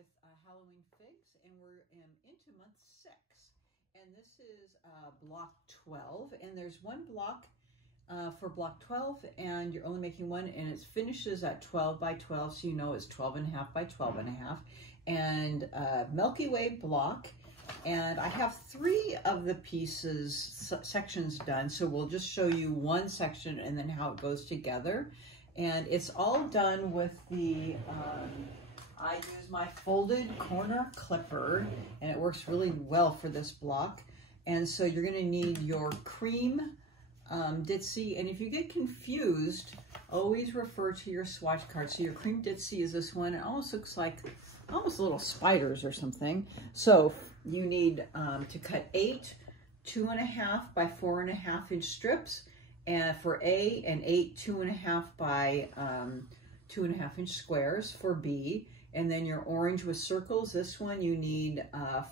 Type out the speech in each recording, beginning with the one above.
with Halloween figs, and we're into month 6. And this is block 12, and there's one block for block 12, and you're only making one, and it finishes at 12 by 12, so you know it's 12.5 by 12.5, and Milky Way block. And I have 3 of the pieces, sections done, so we'll just show you one section and then how it goes together. And it's all done with the, I use my folded corner clipper, and it works really well for this block. And so you're gonna need your cream ditzy, and if you get confused, always refer to your swatch card. So your cream ditzy is this one. It almost looks like little spiders or something. So you need to cut 8 2.5 by 4.5 inch strips, and for A, and 8 2.5 by 2.5 inch squares for B. And then your orange with circles, this one you need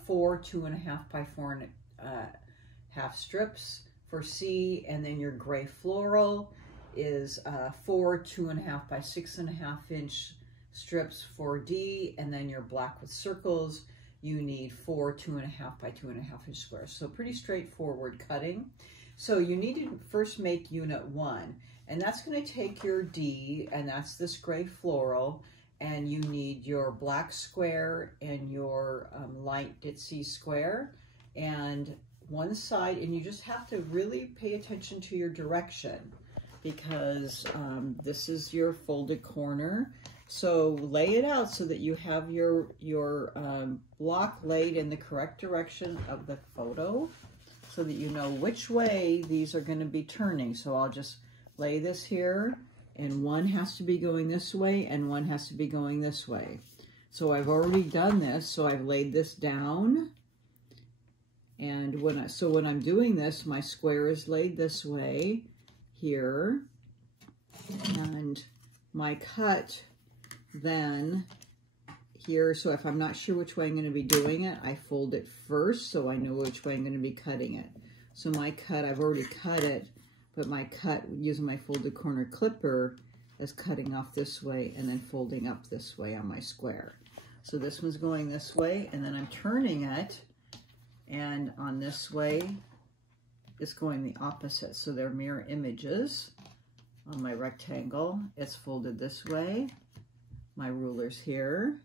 4 2.5 by 4.5 strips for C. And then your gray floral is 4 2.5 by 6.5 inch strips for D. And then your black with circles, you need 4 2.5 by 2.5 inch squares. So pretty straightforward cutting. So you need to first make unit 1, and that's going to take your D, and that's this gray floral, and you need your black square and your light ditzy square, and one side, and you just have to really pay attention to your direction, because this is your folded corner. So lay it out so that you have your block laid in the correct direction of the photo, so that you know which way these are going to be turning. So I'll just lay this here, and one has to be going this way and one has to be going this way. So I've already done this, so I've laid this down. And when I'm doing this, my square is laid this way here, and my cut then here. So if I'm not sure which way I'm going to be doing it, I fold it first so I know which way I'm going to be cutting it. So my cut, I've already cut it, but my cut using my folded corner clipper is cutting off this way and then folding up this way on my square. So this one's going this way, and then I'm turning it, and on this way it's going the opposite. So they're mirror images. On my rectangle, it's folded this way. My ruler's here.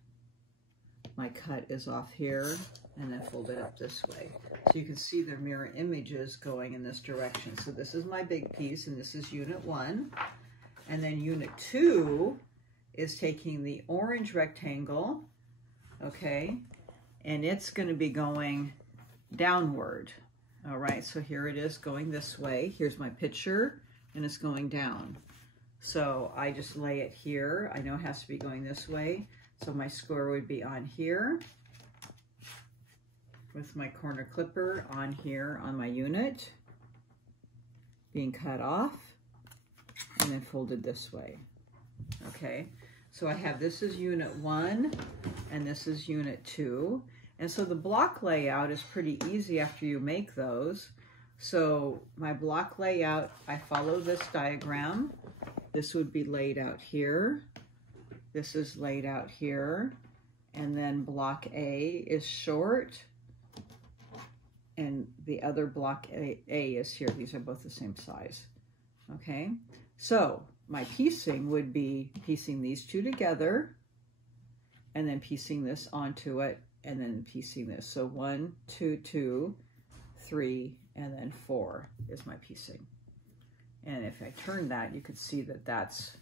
My cut is off here, and then folded up this way. So you can see their mirror images going in this direction. So this is my big piece, and this is unit 1. And then unit 2 is taking the orange rectangle, okay, and it's going to be going downward. All right, so here it is going this way. Here's my picture, and it's going down. So I just lay it here. I know it has to be going this way. So my square would be on here with my corner clipper on here on my unit, being cut off and then folded this way. Okay, so I have, this is unit 1 and this is unit 2. And so the block layout is pretty easy after you make those. So my block layout, I follow this diagram. This would be laid out here. This is laid out here. And then block A is short. And the other block A is here. These are both the same size. Okay, so my piecing would be piecing these 2 together and then piecing this onto it and then piecing this. So 1, 2, 2, 3, and then 4 is my piecing. And if I turn that, you could see that that's,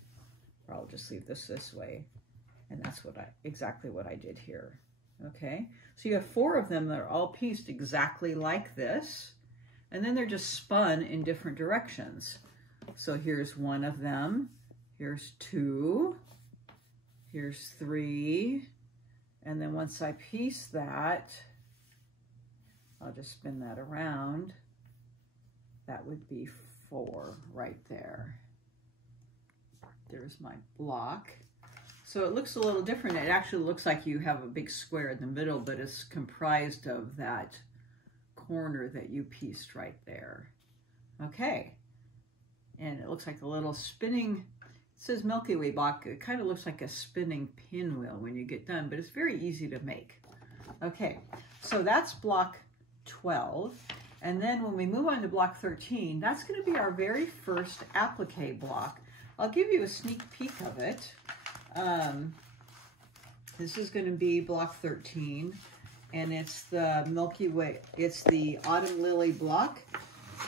or I'll just leave this way, and that's what exactly what I did here. Okay, so you have 4 of them that are all pieced exactly like this, and then they're just spun in different directions. So here's 1 of them, here's 2, here's 3, and then once I piece that, I'll just spin that around. That would be 4 right there. There's my block. So it looks a little different. It actually looks like you have a big square in the middle, but it's comprised of that corner that you pieced right there. Okay. And it looks like a little spinning, says Milky Way block. It kind of looks like a spinning pinwheel when you get done, but it's very easy to make. Okay, so that's block 12. And then when we move on to block 13, that's going to be our very first applique block. I'll give you a sneak peek of it. This is going to be block 13, and it's the Milky Way, it's the Autumn Lily block.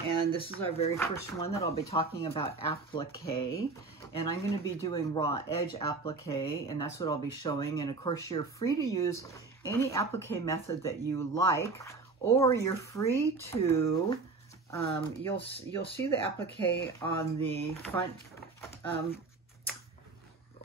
And this is our very first one that I'll be talking about, applique. And I'm going to be doing raw edge applique, and that's what I'll be showing. And of course, you're free to use any applique method that you like, or you're free to, you'll see the applique on the front,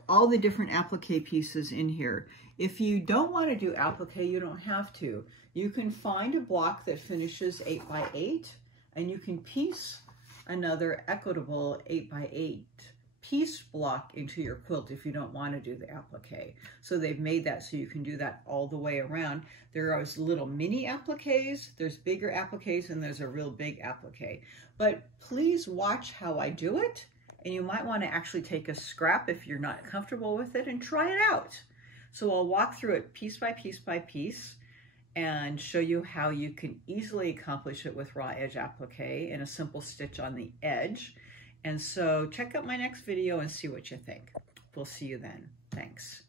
all the different applique pieces in here. If you don't want to do applique, you don't have to. You can find a block that finishes 8 by 8, and you can piece another equitable 8 by 8 piece block into your quilt if you don't want to do the applique. So they've made that so you can do that all the way around. There are little mini appliques, there's bigger appliques, and there's a real big applique. But please watch how I do it, and you might want to actually take a scrap if you're not comfortable with it and try it out. So I'll walk through it piece by piece by piece and show you how you can easily accomplish it with raw edge applique and a simple stitch on the edge. And so check out my next video and see what you think. We'll see you then. Thanks.